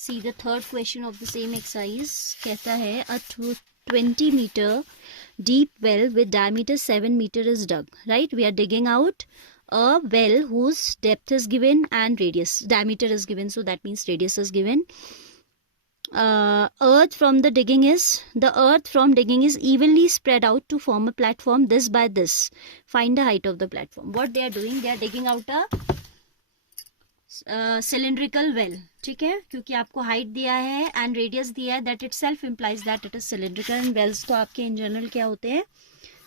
See the third question of the same exercise. कहता है a 20 meter deep well with diameter 7 meter is dug. Right? We are digging out a well whose depth is given and radius. Diameter is given, so that means radius is given. Earth from digging is evenly spread out to form a platform this by this. Find the height of the platform. What they are doing? They are digging out a cylindrical well. ठीक है, क्योंकि आपको height दिया है and radius दिया है, that itself implies that it is cylindrical. And wells तो आपके इन जनरल क्या होते हैं?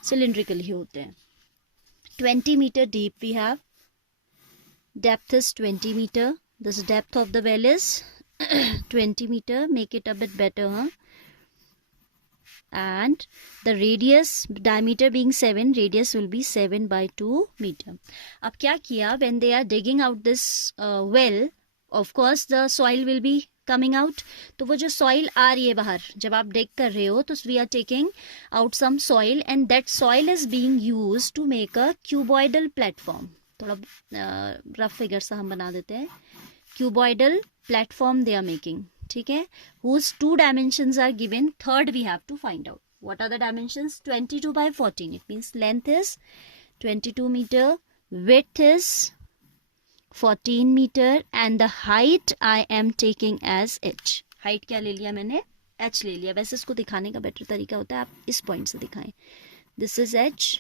सिलेंड्रिकल ही होते हैं. 20 meter deep we have. Depth is 20 meter. This depth of the well is 20 meter. Make it a bit better, huh? And the radius, diameter being 7, radius will be 7 by 2 meter. अब क्या किया? When they are digging out this well, of course the soil will be coming out. तो वो जो soil आ रही है बाहर, जब आप dig कर रहे हो तो we are taking out some soil and that soil is being used to make a cuboidal platform. थोड़ा rough figure सा हम बना देते हैं. Cuboidal platform they are making. ठीक है, whose 2 dimensions are given. Third we have to find out. What are the dimensions? 22 by 14. It means length is 22 meter, width is 14 meter and the height I am taking as h. Height क्या ले लिया मैंने? h ले लिया. वैसे इसको दिखाने का बेटर तरीका होता है आप इस पॉइंट से दिखाएं. This is h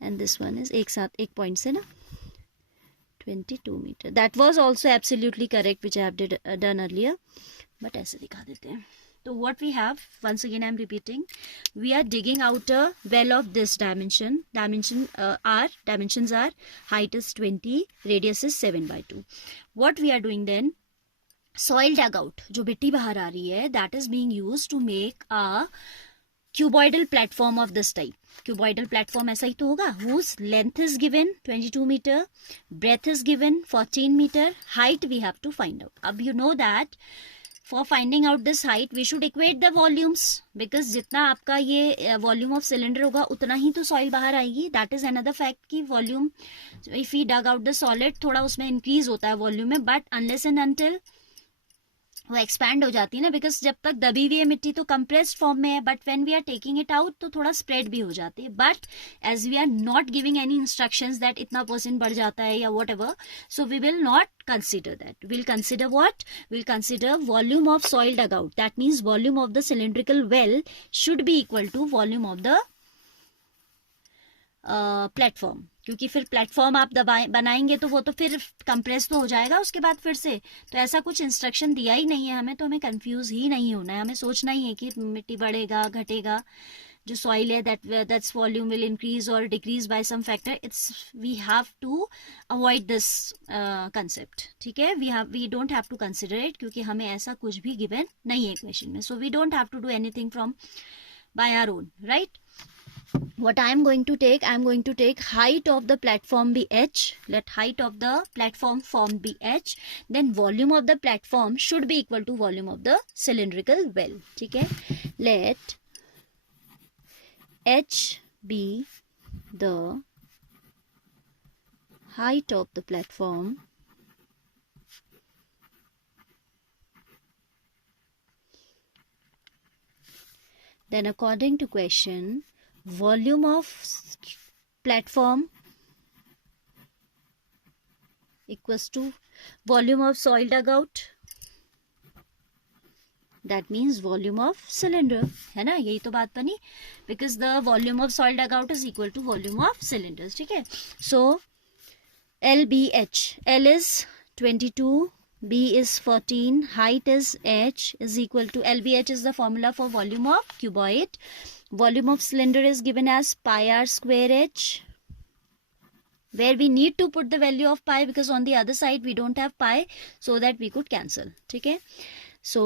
and this one is एक साथ एक पॉइंट से ना 22 meter. That was also absolutely correct which I have done earlier. But ऐसे दिखा देते हैं. तो what we have, once again I am repeating, we are digging out a well of this dimension. Dimensions are height is 20, radius is 7 by 2. What we are doing then, soil dug out, जो मिट्टी बाहर आ रही है, that is being used to make a cuboidal platform of this type. Cuboidal platform ऐसा ही तो होगा. Whose length is given 22 meter, breadth is given 14 meter, height we have to find out. अब you know that for finding out this height we should equate the volumes, because जितना आपका ये volume of cylinder होगा उतना ही तो soil बाहर आएगी. That is another fact कि volume, if we dug out the solid, थोड़ा उसमें increase होता है volume में, but unless and until वो एक्सपैंड हो जाती है ना, बिकॉज जब तक दबी हुई है मिट्टी तो कंप्रेस्ड फॉर्म में है, but when we are taking it out तो थोड़ा स्प्रेड भी हो जाती है. But as we are not giving any instructions that इतना % बढ़ जाता है या whatever, so we will not consider that. Will consider what? Will consider volume of soil dug out. That means volume of the cylindrical well should be equal to volume of the platform, क्योंकि फिर platform आप बनाएंगे तो वो तो फिर compress तो हो जाएगा उसके बाद फिर से. तो ऐसा कुछ इंस्ट्रक्शन दिया ही नहीं है हमें, तो हमें कंफ्यूज ही नहीं होना है. हमें सोचना ही है कि मिट्टी बढ़ेगा घटेगा, जो सॉइल है दैट्स वॉल्यूम विल इंक्रीज और decrease by some factor. It's we have to avoid this concept. ठीक है, we don't have to consider it, क्योंकि हमें ऐसा कुछ भी गिवन नहीं है क्वेश्चन में. So we don't have to do anything from by our own, right? What I am going to take height of the platform be h. Let height of the platform formed be h. Then volume of the platform should be equal to volume of the cylindrical well. ठीक है, let h be the height of the platform then according to question, volume of platform equals to volume of soil dug out. That means volume of cylinder, है ना? यही तो बात बनी, because the volume of soil dug out is equal to volume of cylinders. ठीक है, so LBH, L is 22, B is 14, height is h is equal to LBH is the formula for volume of cuboid. Volume of cylinder is given as pi r square h, where we need to put the value of pi because on the other side we don't have pi, so that we could cancel. ठीक है, so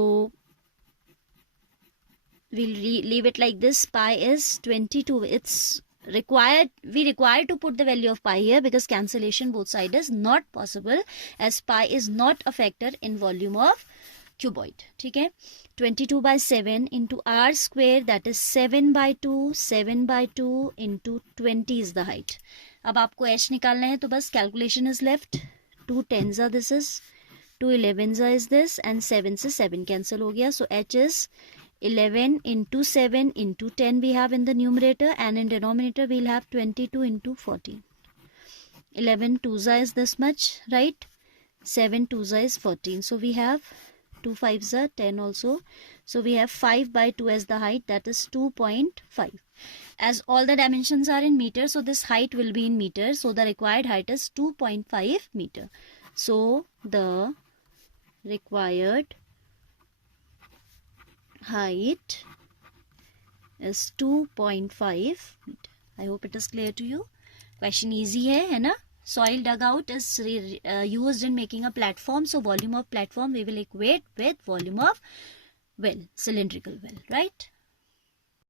we'll leave it like this. Pi is 22. It's we require to put the value of pi here because cancellation both sides is not possible, as pi is not a factor in volume of cuboid. ठीक है, 22 by 7 into r square, that is 7 by 2. 7 by 2 into 20 is the height. अब आपको h निकालना है तो बस calculation is left. 2 tens are this is 2 11 is this and 7 से 7 cancel हो गया. So H is 11 into 7 into 10 we have in the numerator, and in denominator we'll have 22 into 14. 11 2s is this much, right? 7 2s is 14. So we have 2 5s are 10 also. So we have 5 by 2 as the height, that is 2.5. As all the dimensions are in meters, so this height will be in meters. So the required height is 2.5 meter. So the required height is 2.5 meter. I hope it is clear to you. Question easy है ना? Soil dugout is used in making a platform. So volume of platform we will equate with volume of well, cylindrical well, right?